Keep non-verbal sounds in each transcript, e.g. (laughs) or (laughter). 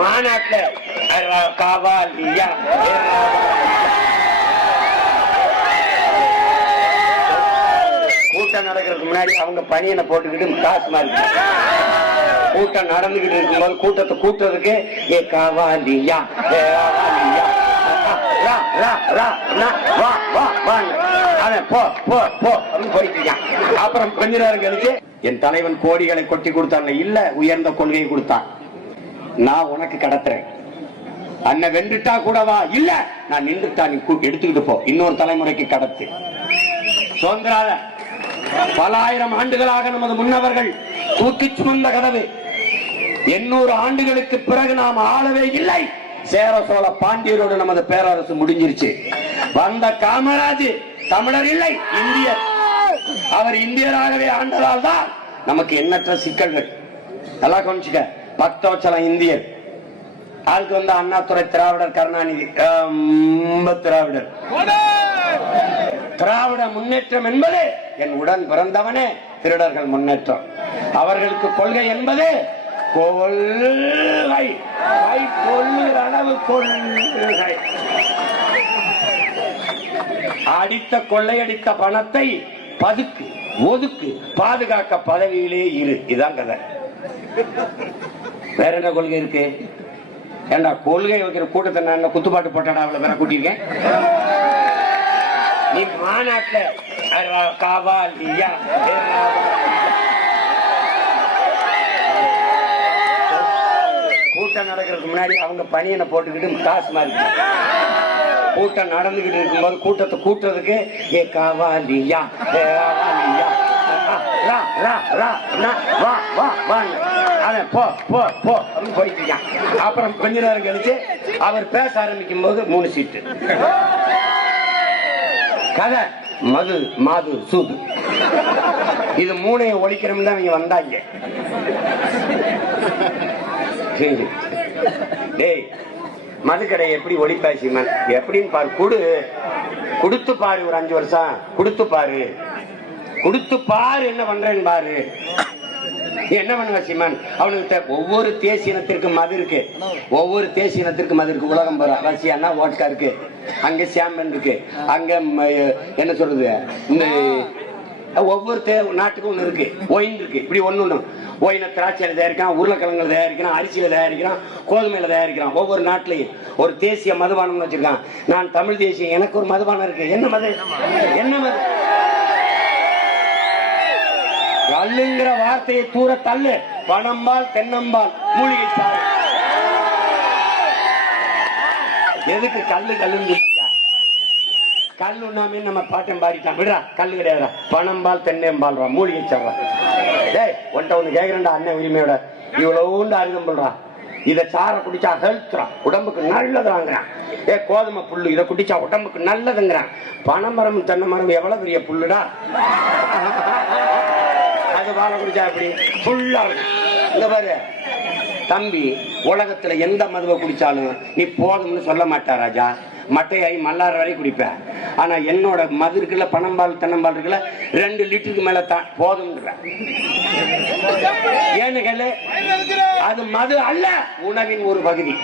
மாநாட்டுல காவாலியா. கூட்டம் நடக்கிறதுக்கு முன்னாடி அவங்க பனியனை போட்டுக்கிட்டு காசு மாதிரி. கூட்டம் நடந்துகிட்டு இருக்கும்போது கூட்டத்தை கூட்டுறதுக்கு ஏ காவாலியா வா, வா, போ, போ, போ, அப்புறம் கொஞ்ச நேரம் கழிச்சு என் தலைவன் கோடிகளை கொட்டி கொடுத்தான் இல்ல உயர்ந்த கொள்கையை கொடுத்தான். நான் உனக்கு கடத்துறேன். அண்ணன் வென்றுட்டா கூடவா இல்ல நான் நின்றுட்டா நீ எடுத்துக்கிட்டு போ. இன்னொரு தலைமுறைக்கு கடத்து. சுதந்திரால பல ஆயிரம் ஆண்டுகளாக நமது முன்னவர்கள் தூக்கி சுமந்த கதவு. எண்ணூறு ஆண்டுகளுக்கு பிறகு நாம் ஆளவே இல்லை. சேர சோழ பாண்டியரோடு நமது பேரரசு முடிஞ்சிருச்சு. வந்த காமராஜ் தமிழர் இல்லை இந்தியர். அவர் இந்தியராகவே ஆண்டதால் தான் நமக்கு எண்ணற்ற சிக்கல்கள். நல்லா கொஞ்சிக்க பக்தோச்சலம் இந்தியர் அதுக்கு வந்து அண்ணாதுரை திராவிடர் கருணாநிதி. திராவிடர். திராவிட முன்னேற்றம் என்பது என் உடன் பிறந்தவனே திருடர்கள் முன்னேற்றம். அவர்களுக்கு கொள்கை என்பது கொள்கை. அளவு கொள்கை. அடித்த கொள்ளையடித்த பணத்தை பதுக்கு ஒதுக்கு பாதுகாக்க பதவியிலே இரு. இதான் கதை. வேற என்ன கொள்கை இருக்கு? ஏண்டா கொள்கை வைக்கிற கூட்டத்தை நான் என்ன குத்துப்பாட்டு போட்டாடா அவளை பேரை கூட்டியிருக்கேன். நீ மாநாட்டில் காவாலியா? கூட்டம் நடக்கிறதுக்கு முன்னாடி அவங்க பனியனை போட்டுக்கிட்டு காசு மாதிரி கூட்டம் நடந்துகிட்டு இருக்கும்போது கூட்டத்தை கூட்டுறதுக்கு ஏ காவாலியா? ஏ காவாலியா? ரா, ரா, ரா, ரா, வா, வா, வான்னு. அவன் போ, போ, போ, அப்படின்னு போயிட்டு அப்புறம் கொஞ்ச நேரம் கழிச்சு அவர் பேச ஆரம்பிக்கும் போது மூணு சீட்டு. கதை மது மாது சூது. இது மூணையை ஒழிக்கணும் தான் இங்க வந்தாங்க. சரி. டேய் மதுக்கடை எப்படி ஒழிப்பாச்சு மன் எப்படின்னு பாரு கொடு. கொடுத்து பாரு ஒரு அஞ்சு வருஷம். கொடுத்து பாரு. கொடுத்து பாரு என்ன பண்றேன்னு பாரு. என்ன பண்ணுவ சீமான்? அவனுக்கு ஒவ்வொரு தேசிய இனத்திற்கும் மது இருக்கு. ஒவ்வொரு தேசிய இனத்திற்கும் மது இருக்கு. உலகம் போற ரஷ்யானா ஓட்கா இருக்கு. அங்க சாம்பன் இருக்கு. அங்க ம- என்ன சொல்றது? இந்த ஒவ்வொரு நாட்டுக்கும் ஒண்ணு இருக்கு. ஒயின் இருக்கு. இப்படி ஒண்ணு ஒன்று ஒயினை திராட்சையில தயாரிக்கிறான் உருளைக்கிழங்குல தயாரிக்கிறான் அரிசியில தயாரிக்கிறான் கோதுமையில தயாரிக்கிறான். ஒவ்வொரு நாட்டிலையும் ஒரு தேசிய மதுபானம் வச்சிருக்கான். நான் தமிழ் தேசியம் எனக்கு ஒரு மதுபானம் இருக்கு. என்ன மது? என்ன மது? கல்லுங்கிற வார்த்தையை தூர தள்ளு. பணம்பால் தென்னம்பால் மூலிகை சாறு. எதுக்கு கல்லு கல்லுன்னு கல் உண்ணாமே நம்ம பாட்டம் பாடிட்டான். விடுறா கல்லு கிடையாதுடா. பணம்பால் தென்னம்பால் மூலிகை சாறா டேய் ஒன்ட்ட ஒண்ணு கேக்குறேன்டா அண்ணன் உரிமையோட. இவ்வளவுண்டு அருகம்புல்றா இத சார குடிச்சா ஹெல்த்ரான் உடம்புக்கு நல்லதுங்கிறான் ஏ கோதுமை புல்லு இத குடிச்சா உடம்புக்கு நல்லதுங்கிறான் பனைமரம் தென்னை மரம் எவ்வளவு பெரிய புல்லுடா? (laughs) அது வாழை குடிச்சா எப்படி? ஃபுல்லா இருக்கும். இந்த பாரு. தம்பி உலகத்துல எந்த மதுவை குடிச்சாலும் நீ போதும்னு சொல்ல மாட்டா ராஜா. மட்டையாய் மல்லார வரை குடிப்பேன் ஆனா என்னோட மது இருக்குல்ல பணம்பால் தென்னம்பால் இருக்குல்ல ரெண்டு லிட்டருக்கு மேல தான் போதும்ன்ற ஏன்னு கேளு. அது மது அல்ல உணவின் ஒரு பகுதி.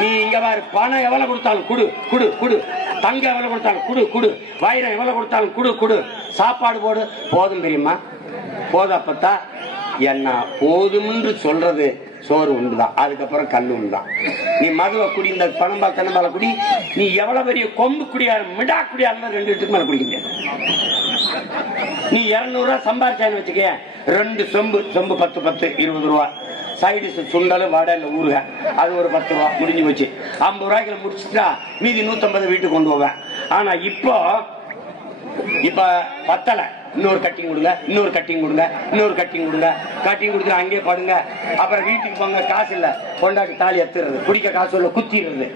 நீ இங்க பாரு பணம் எவ்வளவு கொடுத்தாலும் குடு குடு குடு. தங்கம் எவ்வளவு கொடுத்தாலும் குடு குடு. வைரம் எவ்வளவு கொடுத்தாலும் குடு குடு. சாப்பாடு போடு போதும் பெரியம்மா. போதப்பத்தா என்ன போதும்னு சொல்றது சோறு உண்டுதான். அதுக்கப்புறம் கல் உண்டுதான். நீ மதுவை குடி இந்த பணம்பா தென்னம்பால குடி நீ எவ்வளவு பெரிய கொம்பு குடியா மிடா குடியா இருந்தா ரெண்டு லிட்டருக்கு மேல குடிக்க முடியாது நீ இருநூறு ரூபா சம்பாரிச்சான்னு வச்சுக்க ரெண்டு சொம்பு சொம்பு பத்து பத்து இருபது ரூபா. சைடு சுண்டல் வடை இல்லை அது ஒரு பத்து ரூபா முடிஞ்சு போச்சு. ஐம்பது ரூபாய்க்கு முடிச்சுட்டா மீதி நூத்தம்பது வீட்டுக்கு கொண்டு போவேன். ஆனா இப்போ இப்ப பத்தலை. இன்னொரு கட்டிங் கொடுங்க இன்னொரு கட்டிங் கொடுங்க இன்னொரு கட்டிங் கொடுங்க. கட்டிங் கொடுத்து அங்கேயே படுங்க அப்புறம் வீட்டுக்கு போங்க காசு இல்லை. கொண்டாட்டு தாலி எத்துறது குடிக்க காசு இல்லை குத்திடுறது.